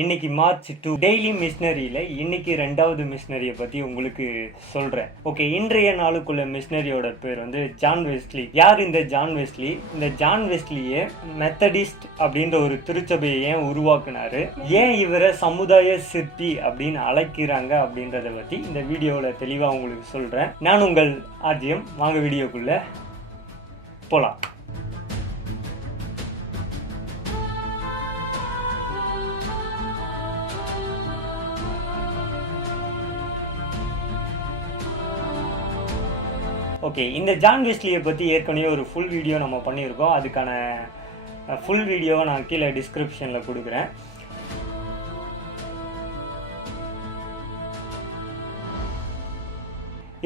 இன்னைக்கு March two daily மிஷினரியில இன்னைக்கு ரெண்டாவது மிஷினரியை பத்தி உங்களுக்கு சொல்றேன். ஓகே இன்றைய நாளுக்குள்ள மிஷினரியோட பேர் வந்து ஜான் வெஸ்லி யார் இந்த ஜான் வெஸ்லி இந்த ஜான் வெஸ்லியை மெத்தடிஸ்ட் அப்படின்ற ஒரு திருச்சபையை ஏன் உருவாக்குனாரு? ஏன் இவரை சமுதாய சிற்பி அப்படின்னு அழைக்கிறாங்க அப்படின்றத பத்தி இந்த வீடியோல தெளிவா உங்களுக்கு சொல்றேன். நான் உங்கள் ஆஜியம் வாங்க வீடியோக்குள்ள போலாம். ஓகே இந்த ஜான் வெஸ்லியை பற்றி ஏற்கனவே ஒரு ஃபுல் வீடியோ நம்ம பண்ணியிருக்கோம். அதுக்கான ஃபுல் வீடியோவை நான் கீழே டிஸ்கிரிப்ஷனில் கொடுக்குறேன்.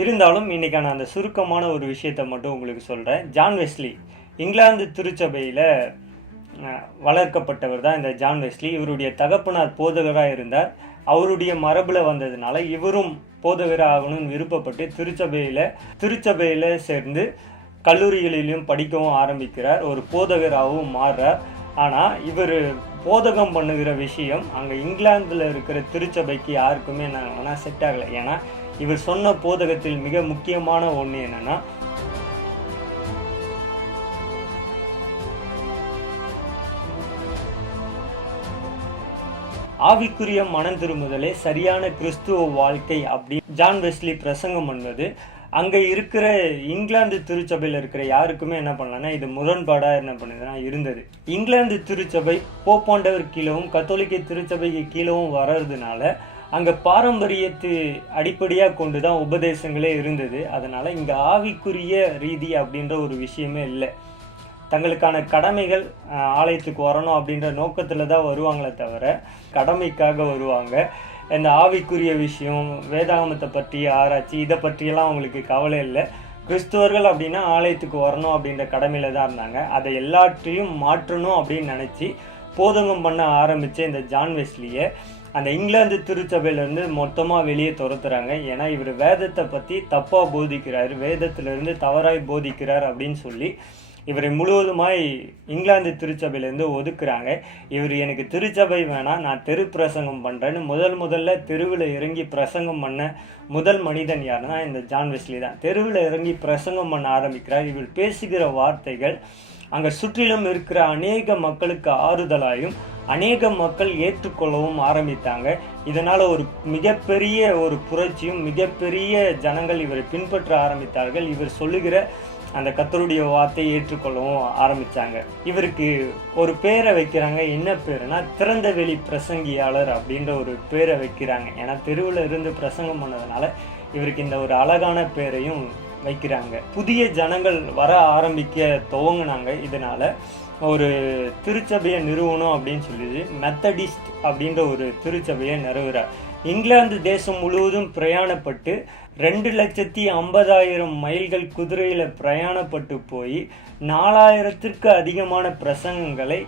இருந்தாலும் இன்றைக்கான அந்த சுருக்கமான ஒரு விஷயத்தை மட்டும் உங்களுக்கு சொல்கிறேன் ஜான் வெஸ்லி இங்கிலாந்து திருச்சபையில் வளர்க்கப்பட்டவர் தான் இந்த ஜான் வெஸ்லி இவருடைய தகப்பனார் போதகராக இருந்தார். அவருடைய மரபில் வந்ததுனால இவரும் போதகராகணும்னு விருப்பப்பட்டு திருச்சபையில் திருச்சபையில் சேர்ந்து கல்லூரிகளிலும் படிக்கவும் ஆரம்பிக்கிறார். ஒரு போதகராகவும் மாறுறார். ஆனால் இவர் போதகம் பண்ணுகிற விஷயம் அங்கே இங்கிலாந்தில் இருக்கிற திருச்சபைக்கு யாருக்குமே நான் ஆனால் செட் ஆகலை. ஏன்னா இவர் சொன்ன போதகத்தில் மிக முக்கியமான ஒன்று என்னென்னா ஆவிக்குரிய மனம் திரும்புதலே சரியான கிறிஸ்துவ வாழ்க்கை அப்படி ஜான் வெஸ்லி பிரசங்கம் பண்ணது. அங்கே இருக்கிற இங்கிலாந்து திருச்சபையில் இருக்கிற யாருக்குமே என்ன பண்ணலன்னா இது முரண்பாடாக என்ன பண்ணுதுன்னா இருந்தது. இங்கிலாந்து திருச்சபை போப்பாண்டவர் கீழவும் கத்தோலிக்க திருச்சபைக்கு கீழவும் வர்றதுனால அங்கே பாரம்பரியத்து அடிப்படையாக கொண்டு தான் உபதேசங்களே இருந்தது. அதனால் இங்கே ஆவிக்குரிய ரீதி அப்படின்ற ஒரு விஷயமே இல்லை. தங்களுக்கான கடமைகள் ஆலயத்துக்கு வரணும் அப்படின்ற நோக்கத்தில் தான் வருவாங்களே தவிர கடமைக்காக வருவாங்க. இந்த ஆவிக்குரிய விஷயம் வேதாகமத்தை பற்றி ஆராய்ச்சி இதை பற்றியெல்லாம் அவங்களுக்கு கவலை இல்லை. கிறிஸ்துவர்கள் அப்படின்னா ஆலயத்துக்கு வரணும் அப்படின்ற கடமையில் தான் இருந்தாங்க. அதை எல்லாற்றையும் மாற்றணும் அப்படின்னு நினச்சி போதகம் பண்ண ஆரம்பித்த இந்த ஜான் வெஸ்லியை அந்த இங்கிலாந்து திருச்சபையிலேருந்து மொத்தமாக வெளியே துரத்துறாங்க. ஏன்னா இவர் வேதத்தை பற்றி தப்பாக போதிக்கிறார் வேதத்திலிருந்து தவறாய் போதிக்கிறார் அப்படின்னு சொல்லி இவரை முழுவதுமாய் இங்கிலாந்து திருச்சபையிலேருந்து ஒதுக்குறாங்க. இவர் எனக்கு திருச்சபை வேணாம் நான் தெரு பிரசங்கம் பண்ணுறேன்னு முதல் முதல்ல தெருவில் இறங்கி பிரசங்கம் பண்ண முதல் மனிதன் யாருன்னா இந்த ஜான் வெஸ்லி தான். தெருவில் இறங்கி பிரசங்கம் பண்ண ஆரம்பிக்கிறார். இவர் பேசுகிற வார்த்தைகள் அங்கே சுற்றிலும் இருக்கிற அநேக மக்களுக்கு ஆறுதலாயும் அநேக மக்கள் ஏற்றுக்கொள்ளவும் ஆரம்பித்தாங்க. இதனால் ஒரு மிகப்பெரிய ஒரு புரட்சியும் மிகப்பெரிய ஜனங்கள் இவரை பின்பற்ற ஆரம்பித்தார்கள். இவர் சொல்லுகிற அந்த கத்தருடைய வார்த்தையை ஏற்றுக்கொள்ளவும் ஆரம்பிச்சாங்க. இவருக்கு ஒரு பேரை வைக்கிறாங்க. என்ன பேருனா திறந்த வெளி பிரசங்கியாளர் அப்படின்ற ஒரு பேரை வைக்கிறாங்க. ஏன்னா தெருவில் இருந்து பிரசங்கம் பண்ணதுனால இவருக்கு இந்த ஒரு அழகான பேரையும் வைக்கிறாங்க. புதிய ஜனங்கள் வர ஆரம்பிக்க துவங்குனாங்க இதனால. ஒரு திருச்சபையை நிறுவனம் அப்படின்னு சொல்லிது மெத்தடிஸ்ட் அப்படின்ற ஒரு திருச்சபையை நிறுவுறார். இங்கிலாந்து தேசம் முழுவதும் பிரயாணப்பட்டு ரெண்டு லட்சத்தி ஐம்பதாயிரம் மைல்கள் குதிரையில் பிரயாணப்பட்டு போய் நாலாயிரத்திற்கு அதிகமான பிரசங்கங்களை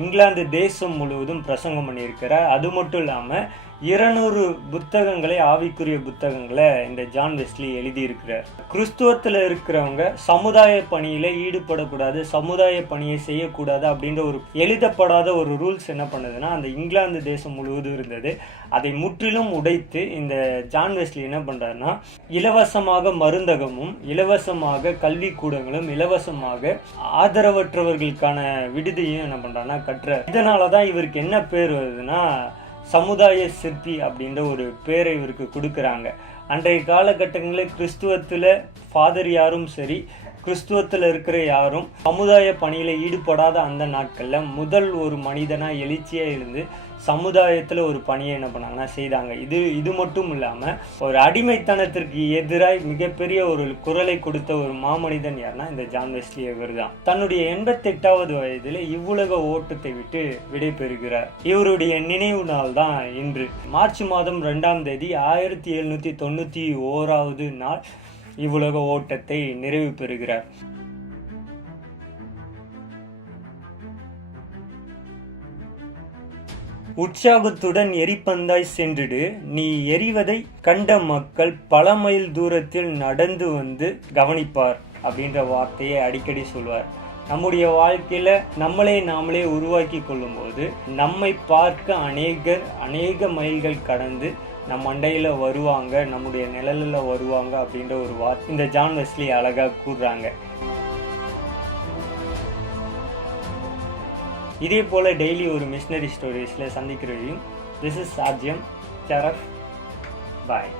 இங்கிலாந்து தேசம் முழுவதும் பிரசங்கம் பண்ணியிருக்கிறார். அது மட்டும் இல்லாமல் இருநூறு புத்தகங்களை ஆவிக்குரிய புத்தகங்களை இந்த ஜான் வெஸ்லி எழுதியிருக்கிறார். கிறிஸ்துவத்தில் இருக்கிறவங்க சமுதாய பணியில் ஈடுபடக்கூடாது சமுதாய பணியை செய்யக்கூடாது அப்படின்ற ஒரு எழுதப்படாத ஒரு ரூல்ஸ் என்ன பண்ணுதுன்னா அந்த இங்கிலாந்து தேசம் முழுவதும் இருந்தது. அதை முற்றிலும் உடைத்து இந்த ஜான் வெஸ்லி என்ன பண்ணுறாருன்னா இலவசமாக மருந்தகமும் இலவசமாக கல்விக்கூடங்களும் இலவசமாக ஆதரவற்றவர்களுக்கான விடுதியும் என்ன பண்ணுறாருன்னா கட்டுறார். இதனால தான் இவருக்கு என்ன பேர் வருதுன்னா சமுதாய சிற்பி அப்படின்ற ஒரு பேரை இவருக்கு கொடுக்குறாங்க. அன்றைய காலகட்டங்களில் கிறிஸ்துவத்தில் ஃபாதர் யாரும் சரி கிறிஸ்துவத்தில் இருக்கிற யாரும் சமுதாய பணியில் ஈடுபடாத அந்த நாட்களில் முதல் ஒரு மனிதனாக எழுச்சியாக இருந்து சமுதாயத்தில் ஒரு பணியை என்ன பண்ணாங்கன்னா செய்தாங்க. இது இது மட்டும் இல்லாமல் ஒரு அடிமைத்தனத்திற்கு எதிராக மிகப்பெரிய ஒரு குரலை கொடுத்த ஒரு மாமனிதன் யாருன்னா இந்த ஜான் வெஸ்லி இவர் தான். தன்னுடைய எண்பத்தெட்டாவது வயதில் இவ்வுலக ஓட்டத்தை விட்டு விடைபெறுகிறார். இவருடைய நினைவு நாள் தான் இன்று. மார்ச் மாதம் ரெண்டாம் தேதி ஆயிரத்தி எழுநூற்றி தொண்ணூற்றி ஓராவது நாள் இவ்வுலக ஓட்டத்தை நிறைவு பெறுகிறார். உற்சாகத்துடன் எரிபந்தாய் சென்றுடு. நீ எரிவதை கண்ட மக்கள் பல மைல் தூரத்தில் நடந்து வந்து கவனிப்பார் அப்படின்ற வார்த்தையை அடிக்கடி சொல்வார். நம்முடைய வாழ்க்கையில நம்மளே நாமளே உருவாக்கி கொள்ளும்போது நம்மை பார்க்க அநேகர் அநேக மைல்கள் கடந்து நம் மண்டையில வருவாங்க நம்முடைய நிழலில் வருவாங்க அப்படின்ற ஒரு வா இந்த ஜான் வெஸ்லி அழகா கூறுறாங்க. இதே போல டெய்லி ஒரு மிஷினரி ஸ்டோரிஸில் சந்திக்கிறதையும் திஸ் இஸ் சாத்தியம் சரஃப் பாய்